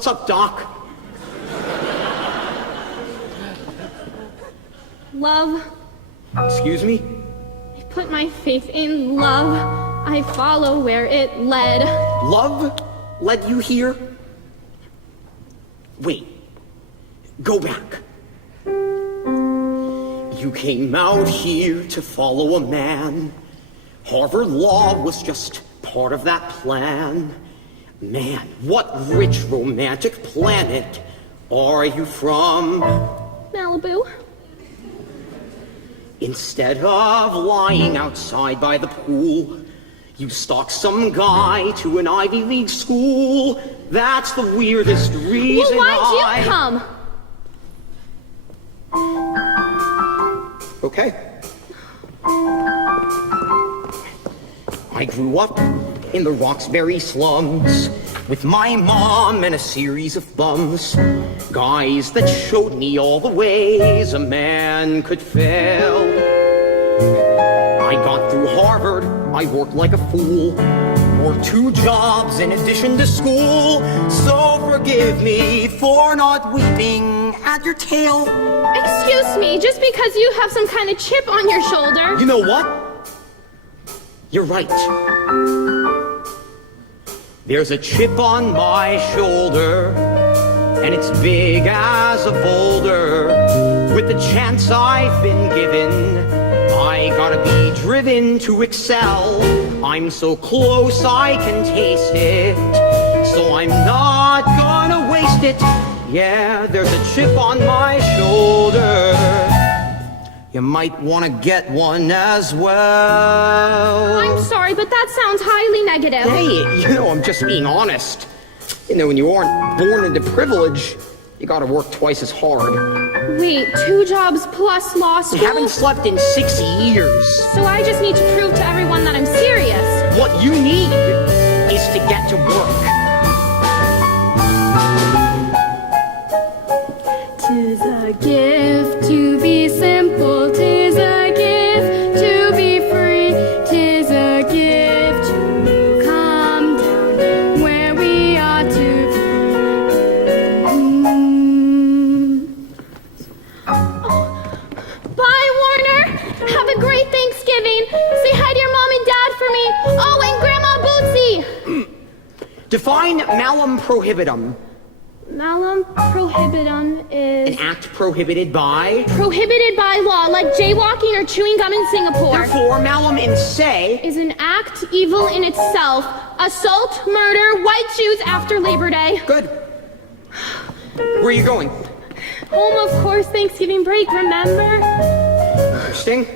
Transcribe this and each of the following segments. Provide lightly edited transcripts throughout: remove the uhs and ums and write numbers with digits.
What's up, Doc? Love. Excuse me? I put my faith in love. I follow where it led. Love led you here? Wait. Go back. You came out here to follow a man. Harvard Law was just part of that plan. Man, what rich romantic planet are you from? Malibu. Instead of lying outside by the pool, you stalked some guy to an Ivy League school. That's the weirdest reason. Well, why'd you come? Okay. I grew up in the Roxbury slums with my mom and a series of bums. Guys that showed me all the ways a man could fail. I got through Harvard, I worked like a fool. Worked 2 jobs in addition to school. So forgive me for not weeping at your tail. Excuse me, just because you have some kind of chip on your shoulder. You know what? You're right. There's a chip on my shoulder, and it's big as a boulder. With the chance I've been given, I gotta be driven to excel. I'm so close I can taste it, so I'm not gonna waste it. Yeah, there's a chip on my shoulder. You might want to get one as well. I'm sorry, but that sounds highly negative. Hey, I'm just being honest. When you aren't born into privilege, you gotta work twice as hard. Wait, 2 jobs plus law school? You haven't slept in 6 years. So I just need to prove to everyone that I'm serious. What you need is to get to work. 'Tis a gift to be simple, 'tis a gift to be free, 'tis a gift to come down where we ought to be. Bye, Warner! Have a great Thanksgiving! Say hi to your mom and dad for me! Oh, and Grandma Bootsy! Define malum prohibitum. Malum prohibitum is... An act prohibited by... prohibited by law, like jaywalking or chewing gum in Singapore. Therefore, malum in se... is an act evil in itself. Assault, murder, white shoes after Labor Day. Good. Where are you going? Home, of course, Thanksgiving break, remember? Interesting.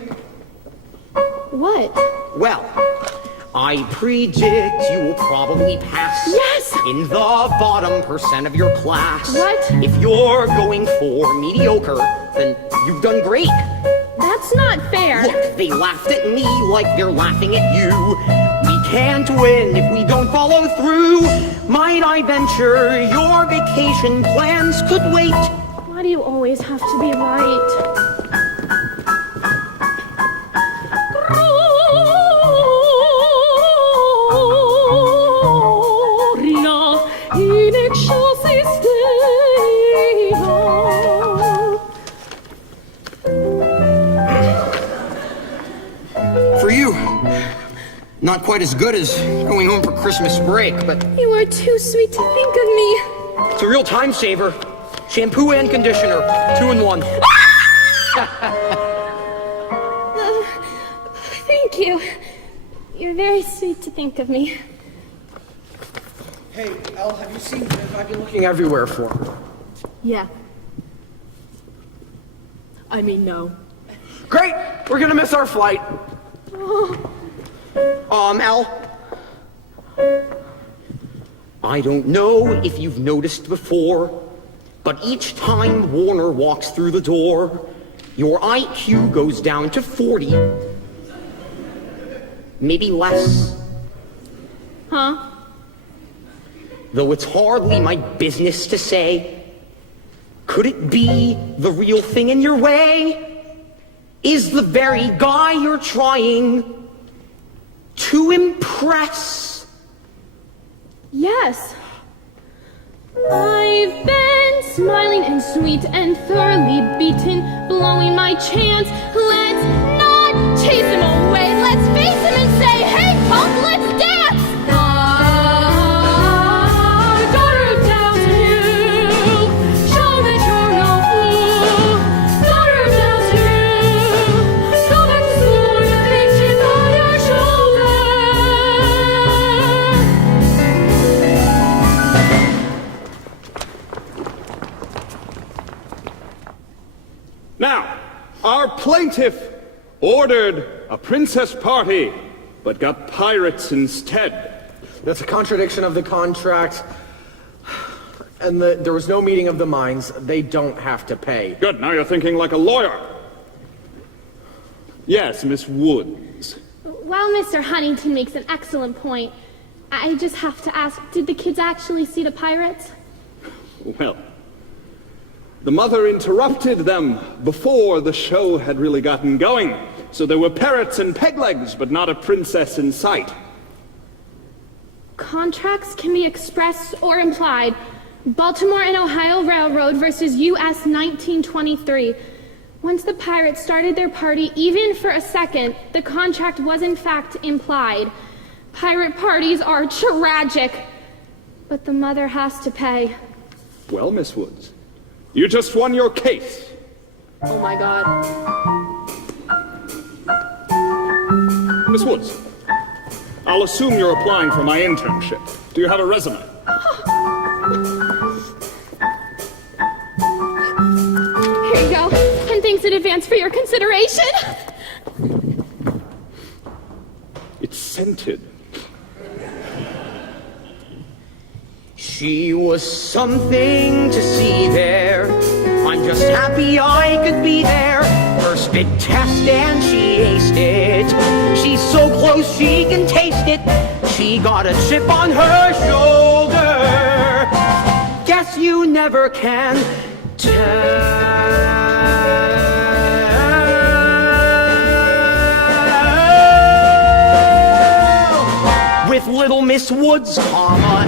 What? Well, I predict you will probably pass. Yes! In the bottom % of your class. What? If you're going for mediocre, then you've done great. That's not fair. Look, they laughed at me like they're laughing at you. We can't win if we don't follow through. Might I venture your vacation plans could wait? Why do you always have to be right? For you, not quite as good as going home for Christmas break, but You are too sweet to think of me. it's a real time saver. Shampoo and conditioner, 2 in 1. Thank you. You're very sweet to think of me. Hey, Elle, have you seen Viv? I've been looking everywhere for her. Yeah. I mean, no. Great! We're gonna miss our flight. Al? I don't know if you've noticed before, but each time Warner walks through the door, your IQ goes down to 40. Maybe less. Huh? Though it's hardly my business to say. Could it be the real thing in your way? Is the very guy you're trying to impress? Yes. I've been smiling and sweet and thoroughly beaten, blowing my chance. Let's not chase him away. Let's face him and say, hey, punk, let's dance. Ah, daughter of Downton Hill, show that you're no fool. Daughter of Downton Hill, go back to school with a big chip on your shoulder. Now, our plaintiff ordered a princess party, but got pirates instead. That's a contradiction of the contract. And there was no meeting of the minds. They don't have to pay. Good, now you're thinking like a lawyer. Yes, Miss Woods. While Mr. Huntington makes an excellent point, I just have to ask, did the kids actually see the pirates? Well, the mother interrupted them before the show had really gotten going. So there were parrots and peg legs, but not a princess in sight. Contracts can be express or implied. Baltimore and Ohio Railroad versus U.S. 1923. Once the pirates started their party, even for a second, the contract was in fact implied. Pirate parties are tragic, but the mother has to pay. Well, Miss Woods, you just won your case. Oh my God. Miss Woods, I'll assume you're applying for my internship. Do you have a resume? Here you go. And thanks in advance for your consideration. It's scented. She was something to see there. I'm just happy I could be there. First big test and she aced it. She's so close she can taste it. She got a chip on her shoulder. Guess you never can tell. With little Miss Woods, comma,